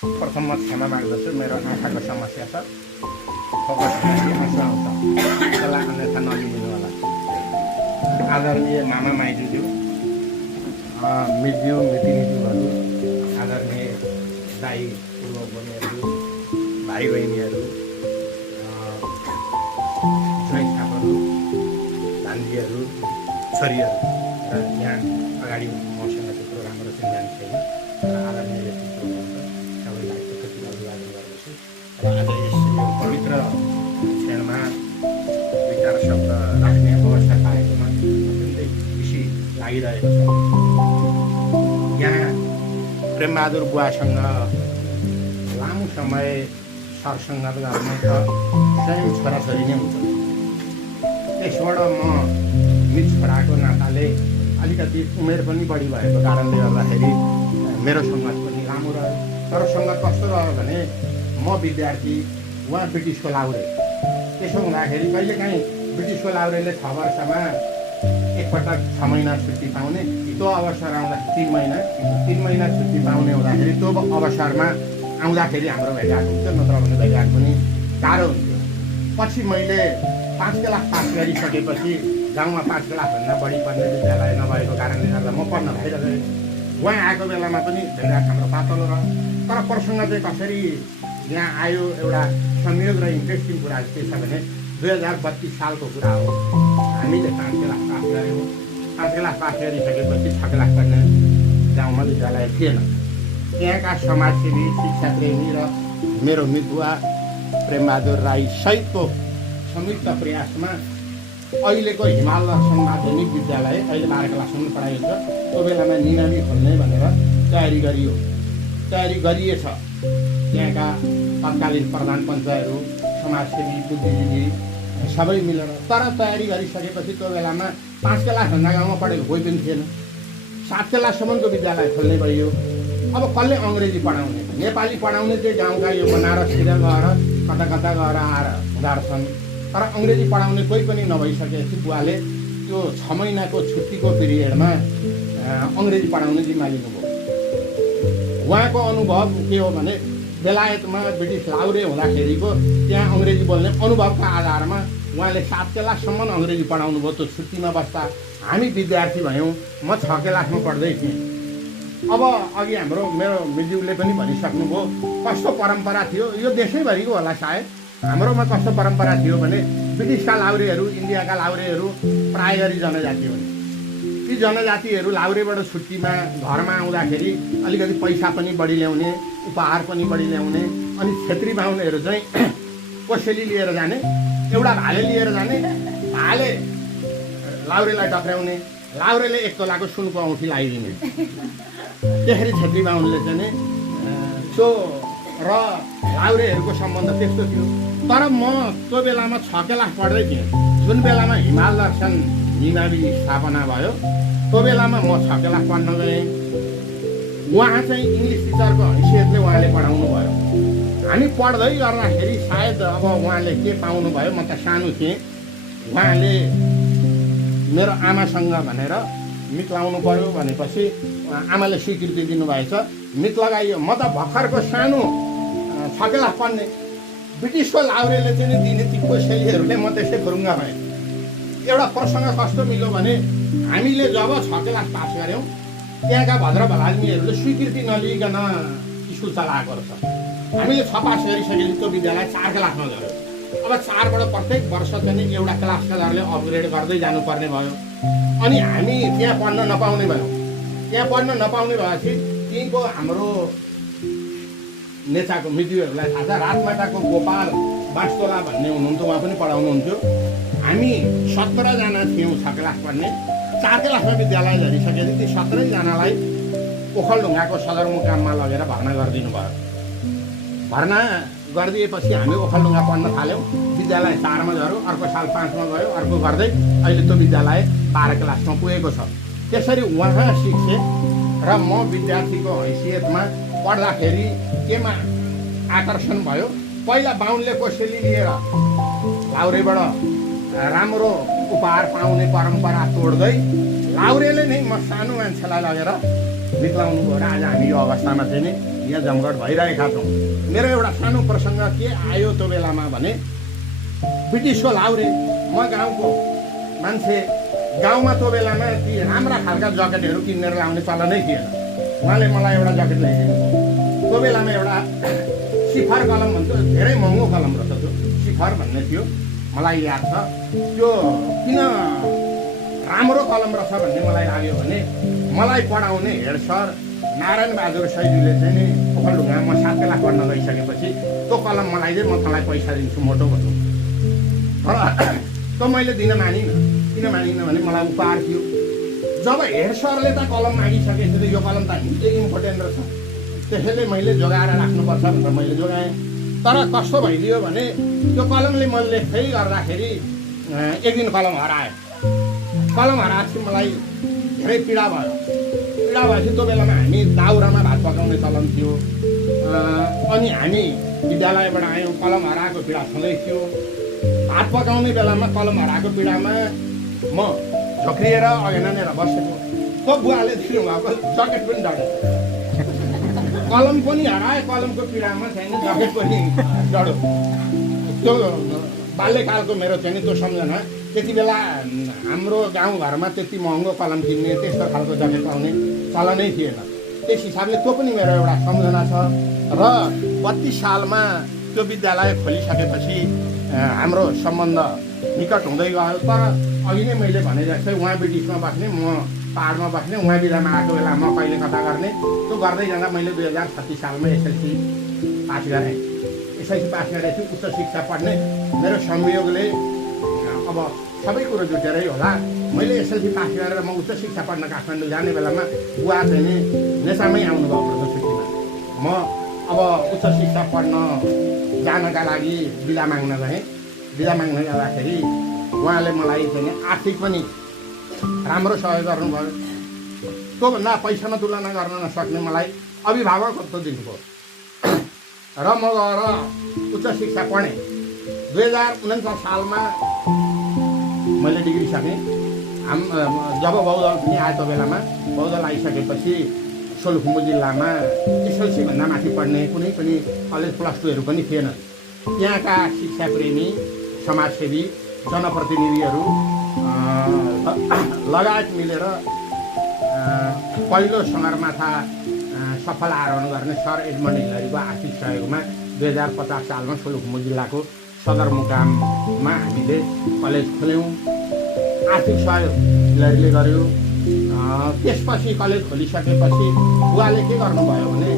प्रथम म क्षमा माग्दछु, मेरो आँखाको समस्या छ। फोकस आँसु आउँछ, त्यसलाई अन्यथा नलिनु होला। आदरणीय मामा माइजूज्यू, मितज्यू मितिनीज्यूहरू, आदरणीय दाई पूर्व बहिनीहरू, भाइ बहिनीहरू, ज्वाइँ छापहरू, भान्जीहरू, छोरीहरू र यहाँ अगाडि मसँग त्यत्रो राम्रो चिन्जान छैन र आदरणीय व्यक्तित्व हुनुहुन्छ, सबैलाई एकैचोटि अभिवादन गर्दछु। र आज यस यो पवित्र क्षणमा दुई चार शब्द राख्ने अवसर पाएकोमा अत्यन्तै खुसी लागिरहेको छ। यहाँ प्रेमबहादुर बुवासँग लामो समय सरसङ्गत गर्ने त स्वयं छोराछोरी नै हुन्छ। त्यसबाट म मित छोराको नाताले अलिकति उमेर पनि बढी भएको कारणले गर्दाखेरि मेरो सङ्गत पनि लामो रह्यो। तर सङ्गत कस्तो रह्यो भने म विद्यार्थी, उहाँ ब्रिटिसको लाउरे। त्यसो हुँदाखेरि कहिलेकाहीँ ब्रिटिसको लाउरेले 6 वर्षमा एकपटक 6 महिना छुट्टी पाउने, त्यो अवसर आउँदा 3 महिना छुट्टी पाउने हुँदाखेरि त्यो अवसरमा आउँदाखेरि हाम्रो भेटघाट हुन्थ्यो, नत्र भने भेटघाट पनि टाढो हुन्थ्यो। पछि मैले 5 क्लास पास गरिसकेपछि गाउँमा 5 क्लासभन्दा बढी पढ्ने विद्यालय नभएको कारणले गर्दा म पढ्न बाहिर गएँ। उहाँ आएको बेलामा पनि भेटघाट हाम्रो पातलो रह्यो। तर प्रसङ्ग चाहिँ कसरी यहाँ आयो, एउटा संयोग र इन्ट्रेस्टिङ कुरा के छ भने 2032 सालको कुरा हो। हामीले 5 क्लास पास गऱ्यौँ। 5 क्लास पास गरिसकेपछि 6 क्लास पढ्ने गाउँमा विद्यालय थिएन। त्यहाँका समाजसेवी, शिक्षाप्रेमी र मेरो मितुवा प्रेमबहादुर राई सहितको संयुक्त प्रयासमा अहिलेको हिमाल दर्शन माध्यमिक विद्यालय, अहिले 12 क्लाससम्म पढाइ हुन्छ, त्यो बेलामा निनामी खोल्ने भनेर तयारी गरिएछ। त्यहाँका तत्कालीन प्रधान पञ्चहरू, समाजसेवी, बुद्धिजीवी सबै मिलेर। तर तयारी गरिसकेपछि त्यो बेलामा 5 क्लासभन्दा गाउँमा पढेको कोही पनि थिएन। 7 क्लाससम्मको विद्यालय खोल्ने भइयो। अब कसले अङ्ग्रेजी पढाउने, नेपाली पढाउने चाहिँ गाउँका यो बनारसतिर गएर कता कता गएर आएर हुँदो रहेछन्। तर अङ्ग्रेजी पढाउने कोही पनि नभइसकेपछि बुवाले त्यो 6 महिनाको छुट्टीको पिरियडमा अङ्ग्रेजी पढाउने जिम्मा लिनुभयो। उहाँको अनुभव के हो भने बेलायतमा ब्रिटिस लाउरे हुँदाखेरिको त्यहाँ अङ्ग्रेजी बोल्ने अनुभवका आधारमा उहाँले 7 क्लाससम्म अङ्ग्रेजी पढाउनु भयो। त्यो छुट्टीमा बस्दा हामी विद्यार्थी भयौँ, म 6 क्लासमा पढ्दै थिएँ। अब अघि मेरो मिज्यूले पनि भनिसक्नुभयो कस्तो परम्परा थियो, यो देशैभरिको होला सायद। हाम्रोमा कस्तो परम्परा थियो भने ब्रिटिसका लाउरेहरू, इन्डियाका लाउरेहरू प्राय गरी जनजाति हुन्। ती जनजातिहरू लाउरेबाट छुट्टीमा घरमा आउँदाखेरि अलिकति पैसा पनि बढी ल्याउने, उपहार पनि बढी ल्याउने। अनि छेत्री बाहुनहरू चाहिँ कोसेली लिएर जाने, एउटा भाले लिएर जाने। भाले लाउरेलाई टक्राउने, लाउरेले 1 तोलाको सुनको औँठी लगाइदिने। त्यसरी छेत्री बाहुनले चाहिँ त्यो र लाउरेहरूको सम्बन्ध त्यस्तो थियो। तर म त्यो बेलामा 6 क्लास पढ्दै थिएँ। जुन बेलामा हिमाल दर्शन निमावि स्थापना भयो त्यो बेलामा म 6 क्लास पढ्न गएँ। उहाँ चाहिँ इङ्ग्लिस टिचरको हैसियतले उहाँले पढाउनु भयो। हामी पढ्दै गर्दाखेरि सायद अब उहाँले के पाउनुभयो, म त सानो थिएँ। उहाँले मेरो आमासँग भनेर मित लाउनु पऱ्यो भनेपछि आमाले स्वीकृति दिनुभएछ, मित लगाइयो। म त भर्खरको सानो 6 क्लास पढ्ने, ब्रिटिसको लाउरेले चाहिँ दिने ती कोसेलीहरूले म त्यसै फुरुङ्ग भएँ। एउटा प्रसङ्ग कस्तो मिल्यो भने हामीले जब 6 क्लास पास गऱ्यौँ त्यहाँका भद्र भलादमीहरूले स्वीकृति नलिकन स्कुल चलाएको रहेछ। हामीले 6 पास गरिसकेपछि त्यो विद्यालय 4 क्लासमा गऱ्यो। अब 4बाट प्रत्येक वर्ष चाहिँ एउटा क्लासका दरले अपग्रेड गर्दै जानुपर्ने भयो। अनि हामी त्यहाँ पढ्न नपाउने भयौँ। त्यहाँ पढ्न नपाउने भएपछि त्यहीँको हाम्रो नेताको मिज्यूहरूलाई थाहा छ, राजमाटाको गोपाल बाँसतोला भन्ने हुनुहुन्थ्यो, उहाँ पनि पढाउनुहुन्थ्यो। हामी 17 जना थियौँ 6 क्लास पढ्ने। 4 क्लासमा विद्यालय झरिसकेपछि ती 17 जनालाई ओखलढुङ्गाको सदरमुकाममा लगेर भर्ना गरिदिनु भयो। भर्ना गरिदिएपछि हामी ओखलढुङ्गा पढ्न थाल्यौँ। विद्यालय 4मा झऱ्यो, अर्को साल 5मा गयो, अर्को गर्दै अहिले त्यो विद्यालय 12 क्लासमा पुगेको छ। त्यसरी उहाँ शिक्षे र म विद्यार्थीको हैसियतमा पढ्दाखेरि केमा आकर्षण भयो, पहिला बाहुनले कोसेली लिएर लाउरेबाट राम्रो उपहार पाउने परम्परा तोड्दै लाउरेले नै म सानो मान्छेलाई लगेर निक्लाउनु भयो र आज हामी यो अवस्थामा चाहिँ नि यहाँ जमघट भइरहेका छौँ। मेरो एउटा सानो प्रसङ्ग के आयो त्यो बेलामा भने ब्रिटिसको लाउरे, म गाउँको मान्छे, गाउँमा त्यो बेलामा ती राम्रा खालका ज्याकेटहरू किनेर लाउने चलनै थिएन। उहाँले मलाई एउटा ज्याकेट ल्याइदिनु भयो। त्यो बेलामा एउटा सिफर कलम भन्छ, धेरै महँगो कलम रहेछ त्यो, सिफर भन्ने थियो, मलाई याद छ। त्यो किन राम्रो कलम रहेछ भन्ने मलाई लाग्यो भने मलाई पढाउने हेड सर नारायण बहादुर सैजुले चाहिँ नि ओखलढुङ्गा म 7 क्लास पढ्न गइसकेपछि त्यो कलम मलाई चाहिँ म तँलाई पैसा दिन्छु मोटो भन्नु। तर त्यो मैले दिन मानिनँ। किन मानिनँ भने मलाई उपहार थियो। जब हेड सरले त कलम मागिसकेपछि त यो कलम त निकै इम्पोर्टेन्ट रहेछ, त्यसैले मैले जोगाएर राख्नुपर्छ भनेर मैले जोगाएँ। तर कस्तो भइदियो भने त्यो कलमले मैले लेख्दै गर्दाखेरि एक दिन कलम हरायो। कलम हराएपछि मलाई धेरै पीडा भयो। पीडा भएपछि त्यो बेलामा हामी दाउरामा भात पकाउने चलन थियो। अनि हामी विद्यालयबाट आयौँ, कलम हराएको पीडा छँदै थियो। भात पकाउने बेलामा कलम हराएको पीडामा म झोक्रिएर अगेनानेर बसेको। त्यो बुवाले दिनुभएको ज्याकेट पनि डढ्यो। कलम पनि हरायो, कलमको पीडामा चाहिँ ज्याकेट पनि डढ्यो। त्यो बाल्यकालको मेरो चाहिँ नि त्यो सम्झना। त्यति बेला हाम्रो गाउँघरमा त्यति महँगो कलम किन्ने, त्यस्तो खालको ज्याकेट पाउने चलनै थिएन। त्यस हिसाबले त्यो पनि मेरो एउटा सम्झना छ। र 32 सालमा त्यो विद्यालय खोलिसकेपछि हाम्रो सम्बन्ध निकट हुँदै गयो। तर अघि नै मैले भने जस्तै उहाँ ब्रिटिसमा बस्ने, म पाहाडमा बस्ने, उहाँ बिदामा आएको बेला म कहिले कता गर्ने, त्यो गर्दै जाँदा मैले 2036 सालमा एसएलसी पास गरेँ। एसएलसी पास गरेपछि उच्च शिक्षा पढ्ने मेरो संयोगले अब सबै कुरो जुटेरै होला, मैले एसएलसी पास गरेर म उच्च शिक्षा पढ्न काठमाडौँ जाने बेलामा बुवा चाहिँ नि नेसामै आउनुभएको रहेछ छुट्टीमा। म अब उच्च शिक्षा पढ्न जानका लागि बिदा माग्न गएँ। बिदा माग्न जाँदाखेरि उहाँले मलाई चाहिँ आर्थिक पनि राम्रो सहयोग गर्नुभयो। त्योभन्दा पैसामा तुलना गर्न नसक्ने मलाई अभिभावकत्व दिनुभयो र म गएर उच्च शिक्षा पढेँ। 2049 सालमा मैले डिग्री सकेँ। जब बौद्धल पनि आयो त्यो बेलामा, बौद्धल आइसकेपछि सोलुखुम्बु जिल्लामा एसएलसीभन्दा माथि पढ्ने कुनै पनि कलेज +2हरू पनि थिएनन्। त्यहाँका शिक्षाप्रेमी, समाजसेवी, जनप्रतिनिधिहरू लगायत मिलेर पहिलो सगरमाथा सफल आरोहण गर्ने सर एडमन्ड हिलरीको आर्थिक सहयोगमा 2050 सालमा सोलुखुम्बु जिल्लाको सदरमुकाममा हामीले कलेज खोल्यौँ। आर्थिक सहयोग हिलरीले गर्यो। त्यसपछि कलेज खोलिसकेपछि बुवाले के गर्नुभयो भने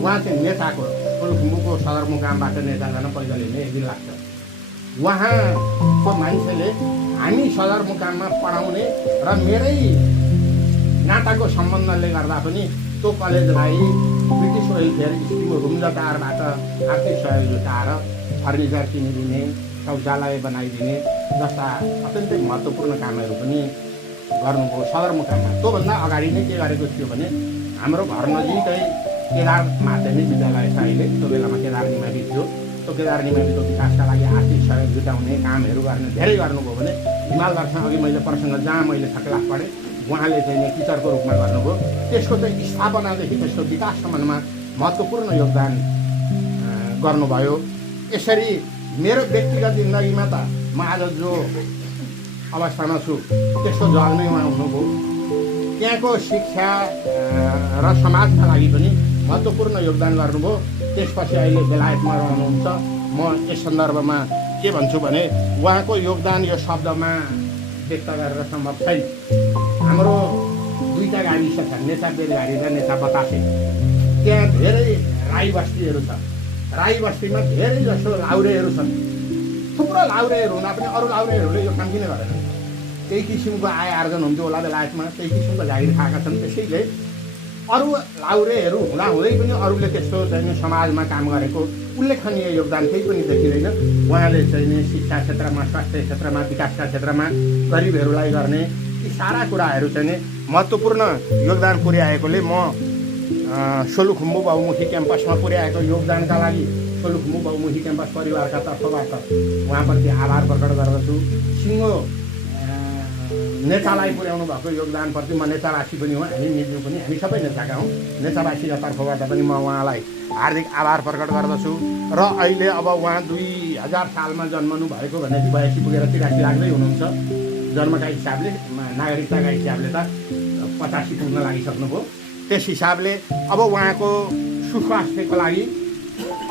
उहाँ चाहिँ नेताको सोलुखुम्बुको सदरमुकामबाट नेता जान पैदल हिँड्ने 1 दिन लाग्छ। उहाँको मान्छेले हामी सदरमुकाममा पढाउने र मेरै नाताको सम्बन्धले गर्दा पनि त्यो कलेजलाई ब्रिटिस वेलफेयर स्किम रुम्जाटारबाट आर्थिक सहयोग जुटाएर फर्निचर किनिदिने, शौचालय बनाइदिने जस्ता अत्यन्तै महत्त्वपूर्ण कामहरू पनि गर्नुभयो सदरमुकाममा। त्योभन्दा अगाडि नै के गरेको थियो भने हाम्रो घर नजिकै केदार माध्यमिक विद्यालय छ अहिले, त्यो बेलामा केदार निमावि थियो। त्यो केदार निमाविको विकासका लागि आर्थिक सहयोग जुटाउने कामहरू गर्ने धेरै गर्नुभयो भने हिमाल दर्शन अघि मैले प्रसङ्ग जहाँ मैले 6 क्लास पढेँ उहाँले चाहिँ टिचरको रूपमा गर्नुभयो। त्यसको चाहिँ स्थापनादेखि त्यसको विकाससम्ममा महत्त्वपूर्ण योगदान गर्नुभयो। यसरी मेरो व्यक्तिगत जिन्दगीमा त म आज जो अवस्थामा छु त्यसको जल नै उहाँ हुनुभयो। त्यहाँको शिक्षा र समाजका लागि पनि महत्त्वपूर्ण योगदान गर्नुभयो। त्यसपछि अहिले बेलायतमा रहनुहुन्छ। म यस सन्दर्भमा के भन्छु भने उहाँको योगदान यो शब्दमा व्यक्त गरेर सम्भव छैन। हाम्रो 2टा गाविस छ, नेता बेलघारी र नेता बतासे। त्यहाँ धेरै राई बस्तीहरू छ। राई बस्तीमा धेरै जसो लाउरेहरू छन्। थुप्रो लाउरेहरू हुँदा पनि अरू लाउरेहरूले यो काम किन गरेन? त्यही किसिमको आय आर्जन हुन्थ्यो होला बेलायतमा, त्यही किसिमको जागिर खाएका छन्। त्यसैले अरू लाउरेहरू हुँदाहुँदै पनि अरूले त्यस्तो चाहिँ समाजमा काम गरेको उल्लेखनीय योगदान केही पनि देखिँदैन। उहाँले चाहिँ शिक्षा क्षेत्रमा, स्वास्थ्य क्षेत्रमा, विकासका क्षेत्रमा गरिबहरूलाई गर्ने यी सारा कुराहरू चाहिँ महत्त्वपूर्ण योगदान पुर्याएकोले म सोलुखुम्बु बहुमुखी क्याम्पसमा पुर्याएको योगदानका लागि सोलुखुम्बु बहुमुखी क्याम्पस परिवारका तर्फबाट उहाँप्रति आभार प्रकट गर्दछु। सिङ्गो नेतालाई पुर्याउनु भएको योगदानप्रति म नेतावासी पनि हुँ, हामी मिल्नु पनि, हामी सबै नेताका हौँ। नेतावासीका तर्फबाट पनि म उहाँलाई हार्दिक आभार प्रकट गर्दछु। र अहिले अब उहाँ 2000 सालमा जन्मनु भएको भनेपछि 82 पुगेर 83 लाग्दै हुनुहुन्छ। जन्मका हिसाबले, नागरिकताका हिसाबले त 85 पुग्न लागिसक्नुभयो। त्यस हिसाबले अब उहाँको सुस्वास्थ्यको लागि,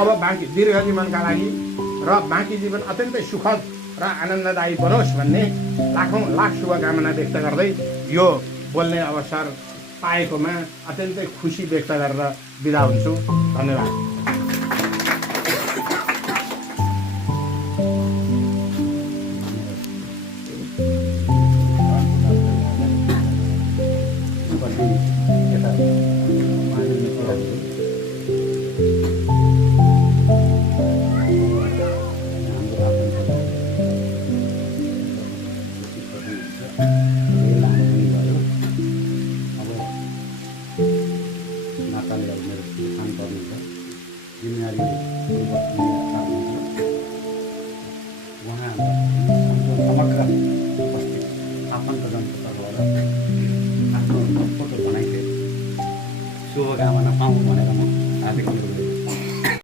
अब बाँकी दीर्घ जीवनका लागि र बाँकी जीवन अत्यन्तै सुखद र आनन्ददायी बनोस् भन्ने लाखौँ लाख शुभकामना व्यक्त गर्दै यो बोल्ने अवसर पाएकोमा अत्यन्तै खुसी व्यक्त गरेर बिदा हुन्छु। धन्यवाद। शुभकामना पाऊँ भनेर म हार्दिक